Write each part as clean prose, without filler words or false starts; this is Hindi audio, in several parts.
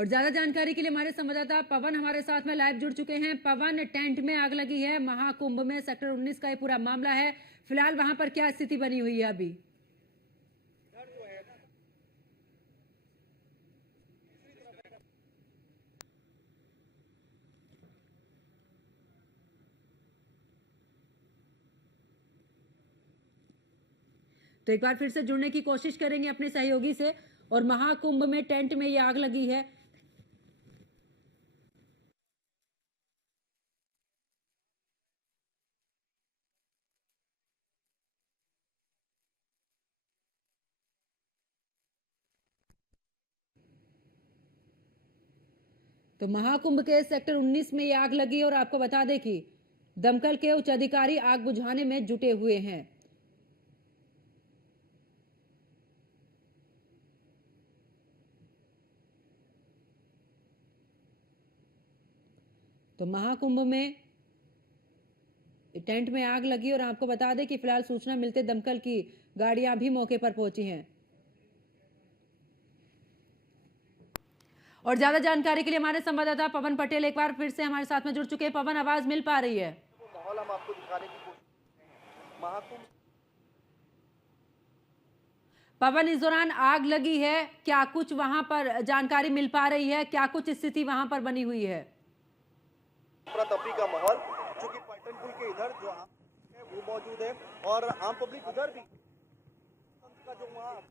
और ज्यादा जानकारी के लिए हमारे संवाददाता पवन हमारे साथ में लाइव जुड़ चुके हैं। पवन, टेंट में आग लगी है, महाकुंभ में सेक्टर 19 का ये पूरा मामला है। फिलहाल वहां पर क्या स्थिति बनी हुई है अभी? तो एक बार फिर से जुड़ने की कोशिश करेंगे अपने सहयोगी से। और महाकुंभ में टेंट में ये आग लगी है। तो महाकुंभ के सेक्टर 19 में ये आग लगी और आपको बता दें कि दमकल के उच्च अधिकारी आग बुझाने में जुटे हुए हैं। तो महाकुंभ में टेंट में आग लगी और आपको बता दें कि फिलहाल सूचना मिलते दमकल की गाड़ियां भी मौके पर पहुंची हैं। और ज्यादा जानकारी के लिए हमारे संवाददाता पवन पटेल एक बार फिर से हमारे साथ में जुड़ चुके हैं। पवन, आवाज मिल पा रही है? माहौल हम आपको दिखाने की कोशिश। महाकुंभ पवन, इस दौरान आग लगी है, क्या कुछ वहां पर जानकारी मिल पा रही है? क्या कुछ स्थिति वहां पर बनी हुई है? तफरी का माहौल, चूंकि पलटन पुल के इधर जो आम है वो मौजूद है और आम पब्लिक उधर भी का जो वहाँ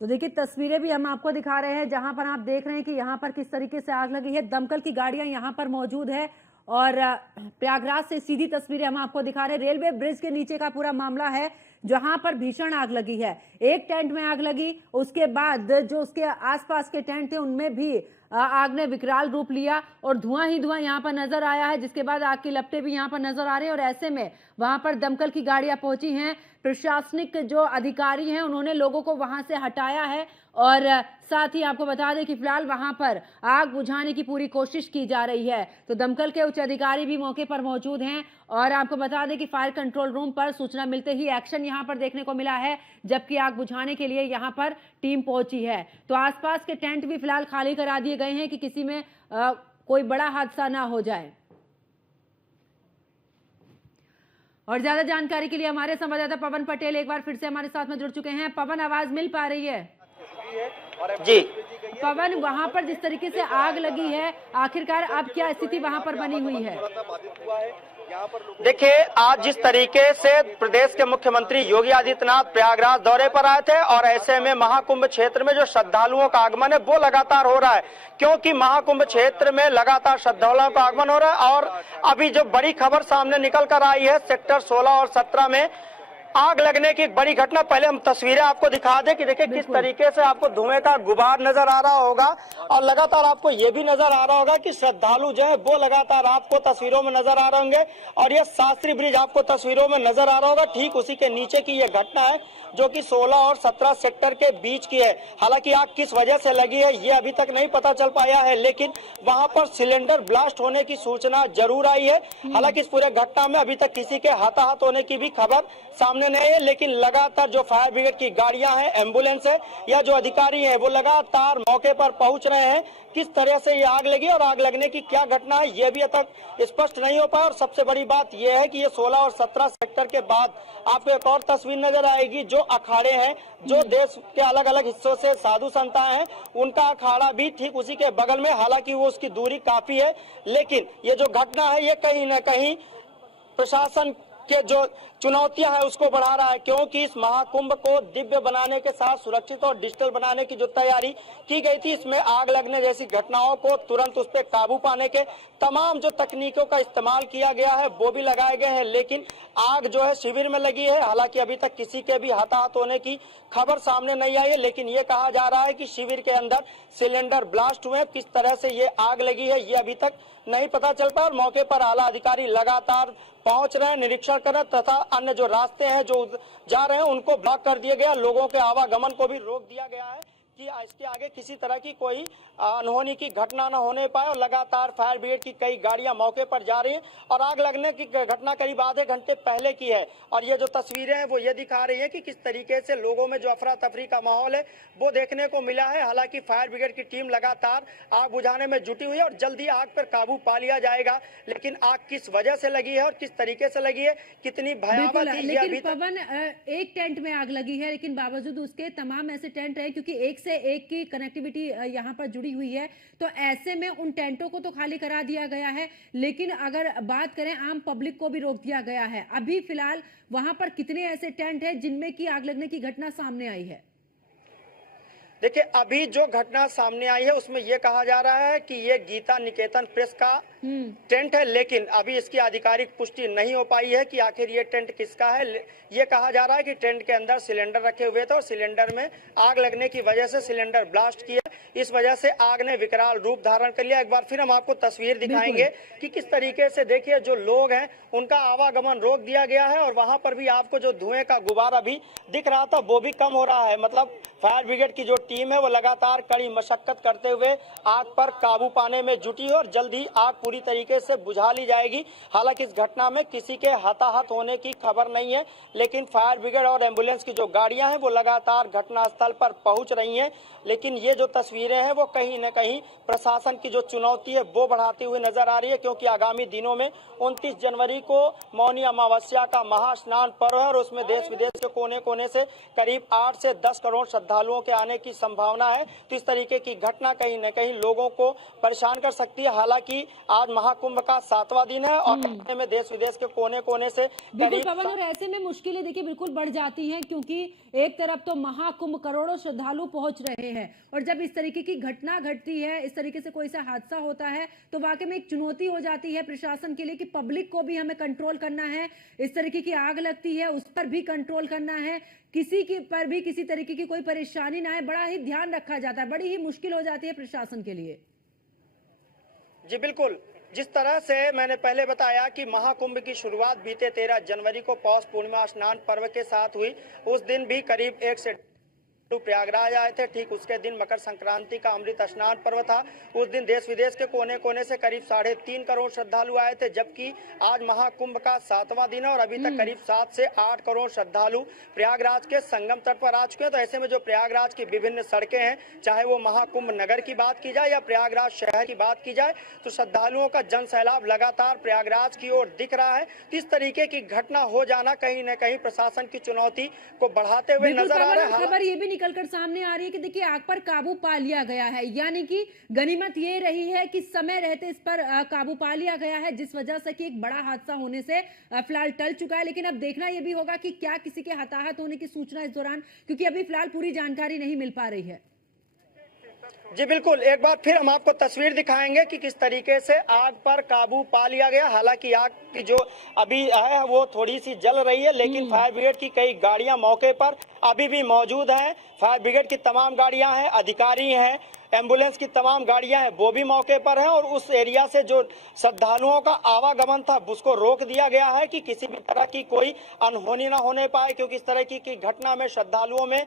तो देखिए, तस्वीरें भी हम आपको दिखा रहे हैं जहां पर आप देख रहे हैं कि यहां पर किस तरीके से आग लगी है। दमकल की गाड़ियां यहां पर मौजूद है और प्रयागराज से सीधी तस्वीरें हम आपको दिखा रहे हैं। रेलवे ब्रिज के नीचे का पूरा मामला है जहां पर भीषण आग लगी है। एक टेंट में आग लगी, उसके बाद जो उसके आसपास के टेंट थे उनमें भी आग ने विकराल रूप लिया और धुआं ही धुआं यहां पर नजर आया है, जिसके बाद आग की लपटें भी यहां पर नजर आ रही है। और ऐसे में वहां पर दमकल की गाड़ियां पहुंची हैं, प्रशासनिक जो अधिकारी हैं उन्होंने लोगों को वहां से हटाया है और साथ ही आपको बता दें कि फिलहाल वहां पर आग बुझाने की पूरी कोशिश की जा रही है। तो दमकल के उच्च अधिकारी भी मौके पर मौजूद हैं और आपको बता दें कि फायर कंट्रोल रूम पर सूचना मिलते ही एक्शन यहां पर देखने को मिला है, जबकि आग बुझाने के लिए यहां पर टीम पहुंची है। तो आसपास के टेंट भी फिलहाल खाली करा दिए गए हैं कि किसी में कोई बड़ा हादसा ना हो जाए। और ज्यादा जानकारी के लिए हमारे संवाददाता पवन पटेल एक बार फिर से हमारे साथ में जुड़ चुके हैं। पवन, आवाज मिल पा रही है? जी पवन, वहां पर जिस तरीके से आग लगी है, आखिरकार अब क्या स्थिति वहां पर बनी हुई है? देखिए, आज जिस तरीके से प्रदेश के मुख्यमंत्री योगी आदित्यनाथ प्रयागराज दौरे पर आए थे और ऐसे में महाकुंभ क्षेत्र में जो श्रद्धालुओं का आगमन है वो लगातार हो रहा है, क्योंकि महाकुंभ क्षेत्र में लगातार श्रद्धालुओं का आगमन हो रहा है। और अभी जो बड़ी खबर सामने निकल कर आई है, सेक्टर 16 और 17 में आग लगने की एक बड़ी घटना। पहले हम तस्वीरें आपको दिखा दें कि देखिए किस तरीके से आपको धुएं का गुबार नजर आ रहा होगा और लगातार आपको ये भी नजर आ रहा होगा कि श्रद्धालु जो है वो लगातार आपको तस्वीरों में नजर आ रहे होंगे। और ये शास्त्री ब्रिज आपको तस्वीरों में नजर आ रहा होगा, ठीक उसी के नीचे की ये घटना है जो कि 16 और 17 सेक्टर के बीच की है। हालांकि आग किस वजह से लगी है ये अभी तक नहीं पता चल पाया है, लेकिन वहां पर सिलेंडर ब्लास्ट होने की सूचना जरूर आई है। हालांकि इस पूरे घटना में अभी तक किसी के हताहत होने की भी खबर सामने नहीं है, लेकिन लगातार जो फायर ब्रिगेड की गाड़ियां हैं, एम्बुलेंस है या जो अधिकारी हैं वो लगातार मौके पर पहुंच रहे हैं। किस तरह से ये आग लगी और आग लगने की क्या घटना है ये भी अब तक स्पष्ट नहीं हो पाया। और सबसे बड़ी बात यह है कि ये 16 और 17 सेक्टर के बाद आपको एक और तस्वीर नजर आएगी। जो अखाड़े हैं, जो देश के अलग अलग हिस्सों से साधु संत हैं, उनका अखाड़ा भी ठीक उसी के बगल में, हालांकि वो उसकी दूरी काफी है, लेकिन ये जो घटना है ये कहीं ना कहीं प्रशासन के जो चुनौतियां है उसको बढ़ा रहा है, क्योंकि इस महाकुंभ को दिव्य बनाने के साथ सुरक्षित और डिजिटल बनाने की जो तैयारी की गई थी, इसमें आग लगने जैसी घटनाओं को तुरंत उस पर काबू पाने के तमाम जो तकनीकों का इस्तेमाल किया गया है वो भी लगाए गए हैं। लेकिन आग जो है शिविर में लगी है, हालांकि अभी तक किसी के भी हताहत होने की खबर सामने नहीं आई है, लेकिन ये कहा जा रहा है कि शिविर के अंदर सिलेंडर ब्लास्ट हुए। किस तरह से ये आग लगी है ये अभी तक नहीं पता चल पाया। और मौके पर आला अधिकारी लगातार पहुंच रहे हैं, निरीक्षण कर रहे हैं, तथा अन्य जो रास्ते हैं जो जा रहे हैं उनको ब्लॉक कर दिया गया, लोगों के आवागमन को भी रोक दिया गया है, कि इसके आगे किसी तरह की कोई अनहोनी की घटना न होने पाए। और लगातार फायर ब्रिगेड की कई गाड़ियां मौके पर जा रही हैं और आग लगने की घटना करीब आधे घंटे पहले की है। और ये जो तस्वीरें हैं वो ये दिखा रही हैं कि किस तरीके से लोगों में जो अफरा तफरी का माहौल है वो देखने को मिला है। हालांकि फायर ब्रिगेड की टीम लगातार आग बुझाने में जुटी हुई है और जल्दी आग पर काबू पा लिया जाएगा। लेकिन आग किस वजह से लगी है और किस तरीके से लगी है, कितनी भयावह थी, ये अभी तक। पवन, एक टेंट में आग लगी है, लेकिन बावजूद उसके तमाम ऐसे टेंट रहे, क्योंकि एक से एक की कनेक्टिविटी यहाँ पर जुड़ी हुई है, तो ऐसे में उन टेंटों को तो खाली करा दिया गया है। लेकिन अगर बात करें आम पब्लिक को भी रोक दिया गया है। अभी फिलहाल वहां पर कितने ऐसे टेंट हैं जिनमें की आग लगने की घटना सामने आई है? देखिए, अभी जो घटना सामने आई है उसमें यह कहा जा रहा है कि ये गीता निकेतन प्रेस का टेंट है, लेकिन अभी इसकी आधिकारिक पुष्टि नहीं हो पाई है कि आखिर ये टेंट किसका है। ये कहा जा रहा है कि टेंट के अंदर सिलेंडर रखे हुए थे और सिलेंडर में आग लगने की वजह से सिलेंडर ब्लास्ट किया, इस वजह से आग ने विकराल रूप धारण कर लिया। एक बार फिर हम आपको तस्वीर दिखाएंगे कि किस तरीके से, देखिए, जो लोग हैं उनका आवागमन रोक दिया गया है और वहां पर भी आपको जो धुएं का गुबार अभी दिख रहा था वो भी कम हो रहा है। मतलब फायर ब्रिगेड की जो टीम है वो लगातार कड़ी मशक्कत करते हुए आग पर काबू पाने में जुटी है और जल्द ही आग पूरी तरीके से बुझा ली जाएगी। हालांकि इस घटना में किसी के हताहत होने की खबर नहीं है, लेकिन फायर ब्रिगेड और एम्बुलेंस की जो गाड़ियां हैं वो लगातार घटनास्थल पर पहुंच रही हैं। लेकिन ये जो तस्वीरें हैं वो कहीं न कहीं प्रशासन की जो चुनौती है वो बढ़ाती हुई नजर आ रही है, क्योंकि आगामी दिनों में 29 जनवरी को मौनी अमावस्या का महास्नान पर्व है और उसमें देश विदेश के कोने कोने से करीब 8 से 10 करोड़ श्रद्धालुओं के आने की संभावना है। तो इस तरीके की घटना कहीं न कहीं लोगों को परेशान कर सकती है। हालांकि आज महाकुंभ का 7वां दिन है और ऐसे में देश विदेश के कोने कोने से बिल्कुल पवन, और ऐसे में मुश्किलें देखिए बिल्कुल बढ़ जाती हैं, क्योंकि एक तरफ तो महाकुंभ करोड़ों श्रद्धालु पहुंच रहे हैं और जब इस तरीके की घटना घटती है, इस तरीके से कोई सा हादसा होता है, तो वाकई में एक चुनौती हो जाती है प्रशासन के लिए कि पब्लिक को भी हमें कंट्रोल करना है। इस तरीके की आग लगती है उस पर भी कंट्रोल करना है, किसी के पर भी किसी तरीके की कोई परेशानी ना आए, बड़ा ही ध्यान रखा जाता है, बड़ी ही मुश्किल हो जाती है प्रशासन के लिए। जी बिल्कुल, जिस तरह से मैंने पहले बताया कि महाकुंभ की शुरुआत बीते 13 जनवरी को पौष पूर्णिमा स्नान पर्व के साथ हुई। उस दिन भी करीब 1 से प्रयागराज आए थे। ठीक उसके दिन मकर संक्रांति का अमृत स्नान पर्व था। उस दिन देश विदेश के कोने कोने से करीब 3.5 करोड़ श्रद्धालु आए थे, जबकि आज महाकुंभ का 7वां दिन है और अभी तक करीब 7 से 8 करोड़ श्रद्धालु प्रयागराज के संगम तट पर आ चुके हैं। तो ऐसे में जो प्रयागराज की विभिन्न सड़कें हैं, चाहे वो महाकुंभ नगर की बात की जाए या प्रयागराज शहर की बात की जाए, तो श्रद्धालुओं का जन सैलाब लगातार प्रयागराज की ओर दिख रहा है। इस तरीके की घटना हो जाना कहीं न कहीं प्रशासन की चुनौती को बढ़ाते हुए नजर आ रहा है। खबर ये भी निकलकर सामने आ रही है कि देखिए आग पर काबू पा लिया गया है, यानी कि गनीमत ये रही है कि समय रहते इस पर काबू पा लिया गया है, जिस वजह से कि एक बड़ा हादसा होने से फिलहाल टल चुका है। लेकिन अब देखना यह भी होगा कि क्या किसी के हताहत होने की सूचना इस दौरान, क्योंकि अभी फिलहाल पूरी जानकारी नहीं मिल पा रही है। जी बिल्कुल, एक बार फिर हम आपको तस्वीर दिखाएंगे कि किस तरीके से आग पर काबू पा लिया गया। हालांकि आग की जो अभी है वो थोड़ी सी जल रही है, लेकिन फायर ब्रिगेड की कई गाड़ियां मौके पर अभी भी मौजूद हैं। फायर ब्रिगेड की तमाम गाड़ियां हैं, अधिकारी हैं, एम्बुलेंस की तमाम गाड़ियां हैं, वो भी मौके पर हैं और उस एरिया से जो श्रद्धालुओं का आवागमन था उसको रोक दिया गया है कि किसी भी तरह की कोई अनहोनी ना होने पाए, क्योंकि इस तरह की घटना में श्रद्धालुओं में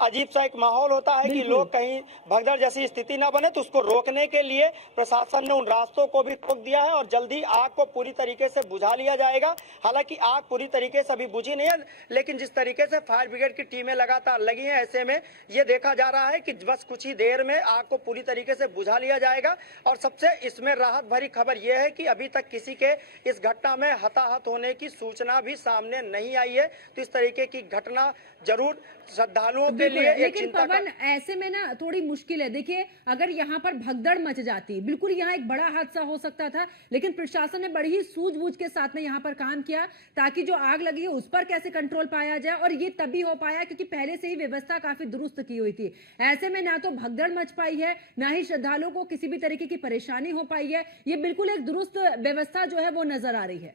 अजीब सा एक माहौल होता है कि लोग कहीं भगदड़ जैसी स्थिति ना बने। तो उसको रोकने के लिए प्रशासन ने उन रास्तों को भी रोक दिया है और जल्दी आग को पूरी तरीके से बुझा लिया जाएगा। हालांकि आग पूरी तरीके से अभी बुझी नहीं है, लेकिन जिस तरीके से फायर ब्रिगेड की टीमें लगातार लगी हैं, ऐसे में ये देखा जा रहा है कि बस कुछ ही देर में आग को पूरी तरीके से बुझा लिया जाएगा। और सबसे इसमें राहत भरी खबर यह है कि अभी तक किसी के इस घटना में हताहत होने की सूचना भी सामने नहीं आई है। तो इस तरीके की घटना जरूर श्रद्धालुओं के लिए एक चिंता पवन, ऐसे में ना थोड़ी मुश्किल है। देखिए अगर यहाँ पर भगदड़ मच जाती, बिल्कुल यहाँ एक बड़ा हादसा हो सकता था, लेकिन प्रशासन ने बड़ी ही सूझबूझ के साथ में यहाँ पर काम किया ताकि जो आग लगी है उस पर कैसे कंट्रोल पाया जाए। और ये तभी हो पाया क्योंकि पहले से ही व्यवस्था काफी दुरुस्त की हुई थी। ऐसे में ना तो भगदड़ मच पाई है, ना ही श्रद्धालुओं को किसी भी तरीके की परेशानी हो पाई है। ये बिल्कुल एक दुरुस्त व्यवस्था जो है वो नजर आ रही है।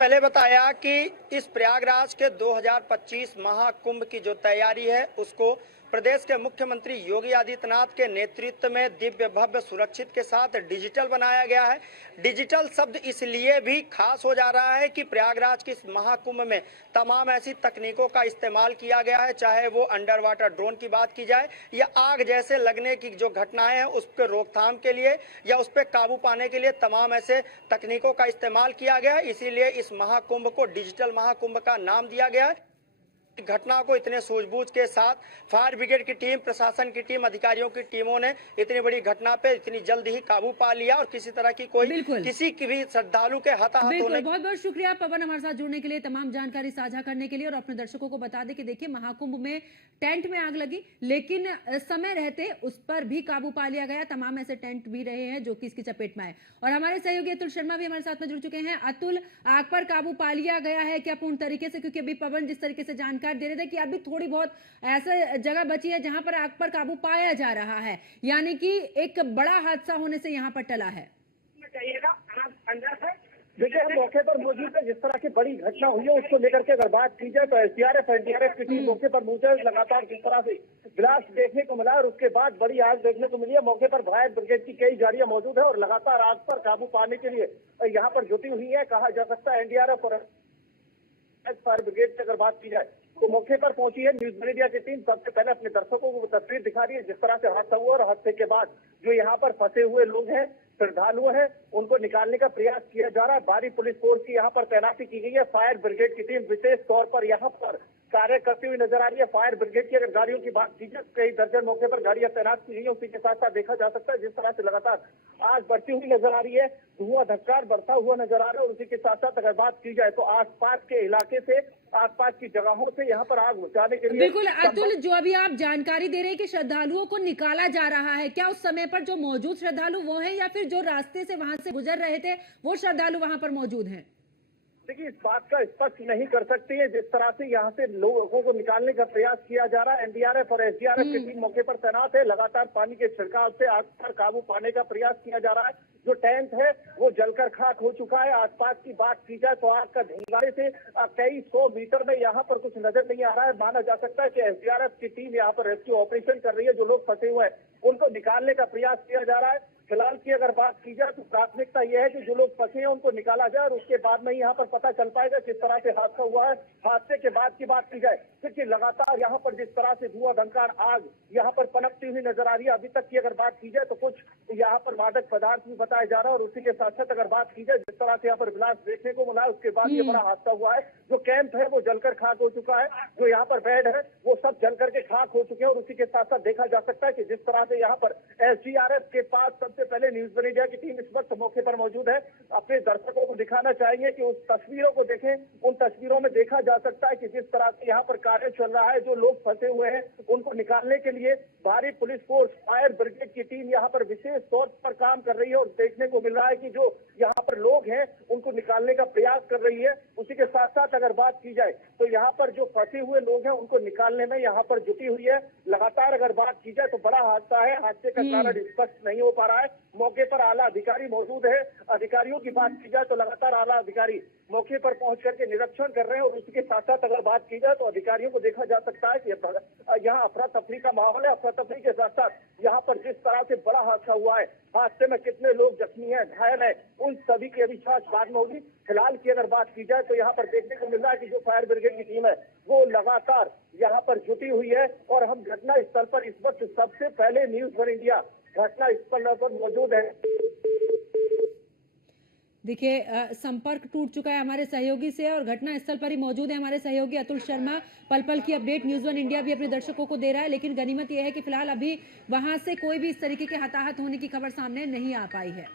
पहले बताया कि इस प्रयागराज के 2025 महाकुंभ की जो तैयारी है उसको प्रदेश के मुख्यमंत्री योगी आदित्यनाथ के नेतृत्व में दिव्य भव्य सुरक्षित के साथ डिजिटल बनाया गया है। डिजिटल शब्द इसलिए भी खास हो जा रहा है कि प्रयागराज के इस महाकुंभ में तमाम ऐसी तकनीकों का इस्तेमाल किया गया है, चाहे वो अंडर वाटर ड्रोन की बात की जाए या आग जैसे लगने की जो घटनाएं हैं उस पर रोकथाम के लिए या उस पर काबू पाने के लिए तमाम ऐसे तकनीकों का इस्तेमाल किया गया है। इसीलिए इस महाकुंभ को डिजिटल महाकुंभ का नाम दिया गया है। घटना को इतने सूझबूझ के साथ फायर ब्रिगेड की टीम, प्रशासन की टीम, अधिकारियों की टीमों ने इतनी बड़ी घटना पे इतनी जल्द ही काबू पा लिया और किसी तरह की कोई किसी की भी श्रद्धालु के हताहत होने। बहुत बहुत शुक्रिया पवन हमारे साथ जुड़ने के लिए, तमाम जानकारी साझा करने के लिए। और अपने दर्शकों को बता दें कि देखिए महाकुंभ में टेंट में आग लगी, लेकिन समय रहते उस पर भी काबू पा लिया गया। तमाम ऐसे टेंट भी रहे हैं जो कि इसकी चपेट में आए। और हमारे सहयोगी अतुल शर्मा भी हमारे साथ में जुड़ चुके हैं। अतुल, आग पर काबू पा लिया गया है क्या पूर्ण तरीके से? क्योंकि अभी पवन जिस तरीके से जानकारी दे रहे थे कि अभी थोड़ी बहुत ऐसा जगह बची है जहां पर आग पर काबू पाया जा रहा है, यानी कि एक बड़ा हादसा होने से यहां पर टला है। देखिए, हम मौके पर मौजूद है। जिस तरह की बड़ी घटना हुई है उसको लेकर के अगर बात की जाए तो एसडीआरएफ एनडीआरएफ की टीम मौके पर मौजूद है। लगातार जिस तरह से ब्लास्ट देखने को मिला और उसके बाद बड़ी आग देखने को मिली है। मौके पर फायर ब्रिगेड की कई गाड़ियां मौजूद है और लगातार आग पर काबू पाने के लिए यहाँ पर जुटी हुई है। कहा जा सकता है एनडीआरएफ और फायर ब्रिगेड से अगर बात की जाए तो मौके पर पहुंची है न्यूज मीडिया की टीम। सबसे पहले अपने दर्शकों को वो तस्वीर दिखा रही है जिस तरह से हादसा हुआ और हादसे के बाद जो यहाँ पर फंसे हुए लोग हैं, श्रद्धालु हैं, उनको निकालने का प्रयास किया जा रहा है। भारी पुलिस फोर्स की यहाँ पर तैनाती की गई है। फायर ब्रिगेड की टीम विशेष तौर पर यहाँ पर कार्य करती हुई नजर आ रही है। फायर ब्रिगेड की अगर गाड़ियों की बात की जाए, कई दर्जन मौके पर गाड़ियां तैनात की गई है। उसी के साथ साथ देखा जा सकता है जिस तरह से लगातार आग बढ़ती हुई नजर आ रही है, धुआं धक्कार बढ़ता हुआ नजर आ रहा है। और उसी के साथ साथ अगर बात की जाए तो आसपास के इलाके से, आसपास की जगहों से यहाँ पर आग बुझाने के लिए बिल्कुल अतुल, जो अभी आप जानकारी दे रहे हैं कि श्रद्धालुओं को निकाला जा रहा है, क्या उस समय पर जो मौजूद श्रद्धालु वो है या फिर जो रास्ते से वहां से गुजर रहे थे वो श्रद्धालु वहां पर मौजूद हैं? देखिए, इस बात का स्पष्ट नहीं कर सकती है। जिस तरह से यहाँ से लोगों को निकालने का प्रयास किया जा रहा है, एनडीआरएफ और एसडीआरएफ की टीम मौके पर तैनात है। लगातार पानी के छिड़काव से आग पर काबू पाने का प्रयास किया जा रहा है। जो टेंट है वो जलकर खाक हो चुका है। आसपास की बात की जाए तो आग का धुआं से कई 100 मीटर में यहाँ पर कुछ नजर नहीं आ रहा है। माना जा सकता है कि एसडीआरएफ की टीम यहाँ पर रेस्क्यू ऑपरेशन कर रही है। जो लोग फंसे हुए हैं उनको निकालने का प्रयास किया जा रहा है। फिलहाल की अगर बात की जाए तो प्राथमिकता यह है कि जो लोग फंसे हैं उनको निकाला जाए और उसके बाद में यहाँ पर पता चल पाएगा किस तरह से हादसा हुआ है। हादसे के बाद की बात की जाए क्योंकि लगातार यहाँ पर जिस तरह से धुआं धंकार आग यहाँ पर पनपती हुई नजर आ रही है। अभी तक की अगर बात की जाए तो कुछ यहाँ पर मादक पदार्थ भी बताया जा रहा है। और उसी के साथ साथ अगर बात की जाए जिस तरह से यहाँ पर ब्लास्ट देखने को मिला उसके बाद ये बड़ा हादसा हुआ है। जो कैंप है वो जलकर खाक हो चुका है। जो यहाँ पर बेड है वो सब जल करके खाक हो चुके हैं। और उसी के साथ साथ देखा जा सकता है कि जिस तरह से यहाँ पर एसडीआरएफ के पास सबसे पहले न्यूज मीडिया की टीम इस वक्त मौके पर मौजूद है। अपने दर्शकों को दिखाना चाहेंगे कि उस तस्वीरों को देखें। उन तस्वीरों में देखा जा सकता है कि जिस तरह से यहाँ पर कार्य चल रहा है, जो लोग फंसे हुए हैं उनको निकालने के लिए भारी पुलिस फोर्स, फायर ब्रिगेड की टीम यहाँ पर विशेष तौर पर काम कर रही है। और देखने को मिल रहा है कि जो यहाँ पर लोग हैं उनको निकालने का प्रयास कर रही है। उसी के साथ साथ अगर बात की जाए तो यहाँ पर जो फंसे हुए लोग हैं उनको निकालने में यहाँ पर जुटी हुई है। लगातार अगर बात की जाए तो बड़ा हादसा है। हादसे का कारण स्पष्ट नहीं हो पा रहा है। मौके पर आला अधिकारी मौजूद है। अधिकारियों की बात की जाए तो लगातार आला अधिकारी मौके पर पहुंच करके निरीक्षण कर रहे हैं। और उसके साथ साथ अगर बात की जाए तो अधिकारियों को देखा जा सकता है कि यहाँ अफरा तफरी का माहौल है। अफरा तफरी के साथ साथ यहाँ पर जिस तरह से बड़ा हादसा हुआ है, हादसे में कितने लोग जख्मी हैं, घायल हैं, उन सभी की अभी जांच बाद में होगी। फिलहाल की अगर बात की जाए तो यहाँ पर देखने को मिल रहा है कि जो फायर ब्रिगेड की टीम है वो लगातार यहाँ पर जुटी हुई है। और हम घटना स्थल पर इस वक्त सबसे पहले न्यूज वन इंडिया घटना स्थल पर मौजूद है। देखिए संपर्क टूट चुका है हमारे सहयोगी से और घटना स्थल पर ही मौजूद है हमारे सहयोगी अतुल शर्मा। पल पल की अपडेट न्यूज वन इंडिया भी अपने दर्शकों को दे रहा है, लेकिन गनीमत यह है कि फिलहाल अभी वहां से कोई भी इस तरीके के हताहत होने की खबर सामने नहीं आ पाई है।